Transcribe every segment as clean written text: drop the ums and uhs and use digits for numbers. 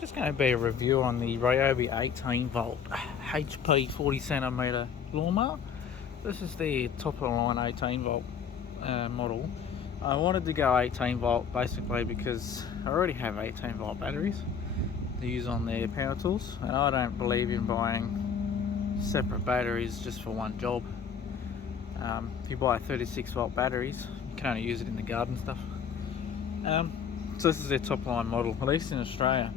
Just going to be a review on the Ryobi 18V HP 40cm lawnmower. This is the top of the line 18V model. I wanted to go 18V basically because I already have 18V batteries to use on their power tools, and I don't believe in buying separate batteries just for one job. If you buy 36V batteries, you can only use it in the garden stuff. So this is their top line model, at least in Australia.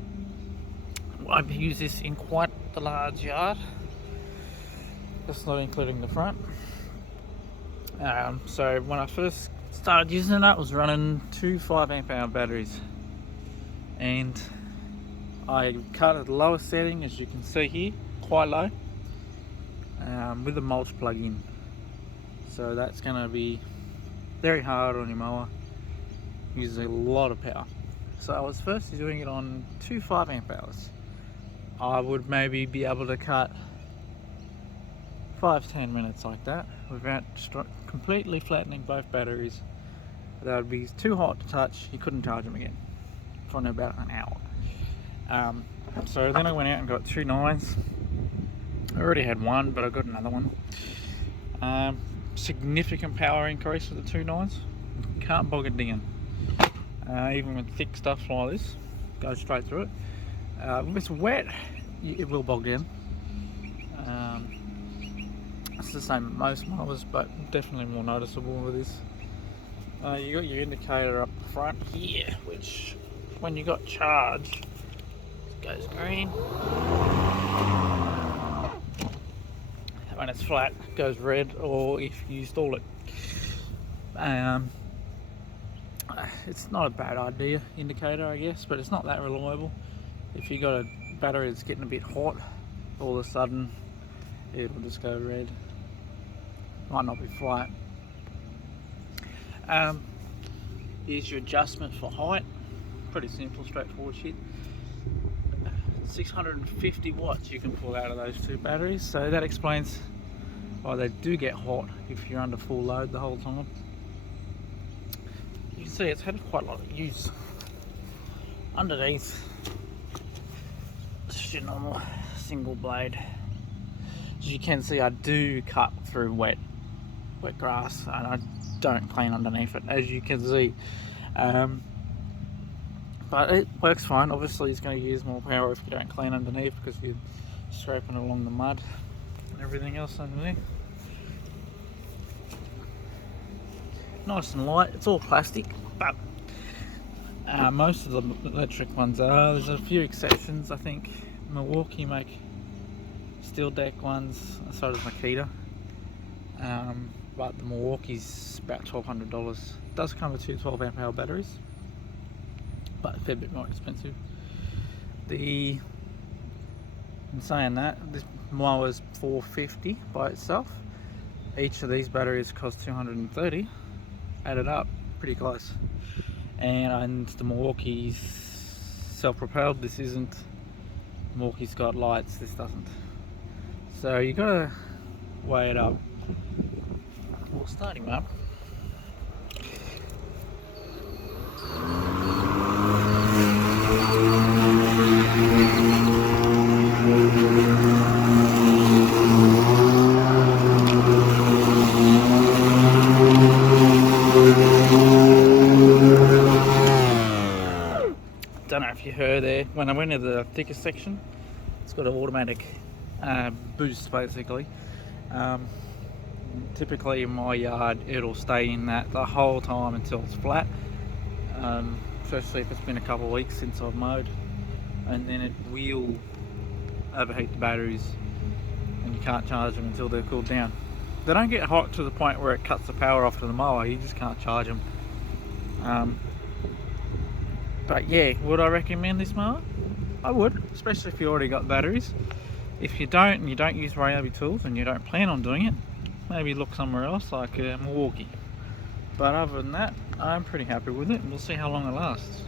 I use this in quite the large yard. That's not including the front. So when I first started using it, was running two 5Ah batteries, and I cut at the lowest setting, as you can see here, quite low, with the mulch plug in. So that's going to be very hard on your mower, uses a lot of power. So I was first doing it on two 5Ah. I would maybe be able to cut 5-10 minutes like that without completely flattening both batteries. That would be too hot to touch. You couldn't charge them again for about an hour. So then I went out and got two 9s. I already had one, but I got another one. Significant power increase with the two 9s. Can't bog it down. Even with thick stuff like this, goes straight through it. If it's wet, it will bog down. It's the same with most mowers, but definitely more noticeable with this. You got your indicator up front here, which when you got charged, goes green. When it's flat, it goes red, or if you stall it. It's not a bad idea indicator, I guess, but it's not that reliable. If you got a battery that's getting a bit hot, all of a sudden it'll just go red. Might not be flat. Here's your adjustment for height. Pretty simple, straightforward shit. 650 watts you can pull out of those two batteries, so that explains why they do get hot if you're under full load the whole time. You can see it's had quite a lot of use. Underneath, it's just your normal single blade. As you can see, I do cut through wet grass, and I don't clean underneath it, as you can see. But it works fine. Obviously it's going to use more power if you don't clean underneath, because you're scraping along the mud and everything else underneath. Nice and light. It's all plastic, but most of the electric ones are. There's a few exceptions. I think Milwaukee make steel deck ones, so does Makita. But the Milwaukee's about $1,200. It does come with two 12Ah batteries, but a fair bit more expensive. In saying that, this mower's $450 by itself. Each of these batteries cost $230. Added up, pretty close. And the Milwaukee's self-propelled. This isn't. Milwaukee's got lights. This doesn't. So you gotta weigh it up. We'll start him up. Don't know if you heard there, when I went to the thicker section, it's got an automatic boost basically. Typically in my yard it'll stay in that the whole time until it's flat, especially if it's been a couple of weeks since I've mowed, and then it will overheat the batteries and you can't charge them until they're cooled down. They don't get hot to the point where it cuts the power off to the mower, you just can't charge them. But yeah, would I recommend this mower? I would, especially if you already got batteries. If you don't, and you don't use Ryobi tools and you don't plan on doing it, maybe look somewhere else like Milwaukee. But other than that, I'm pretty happy with it, and we'll see how long it lasts.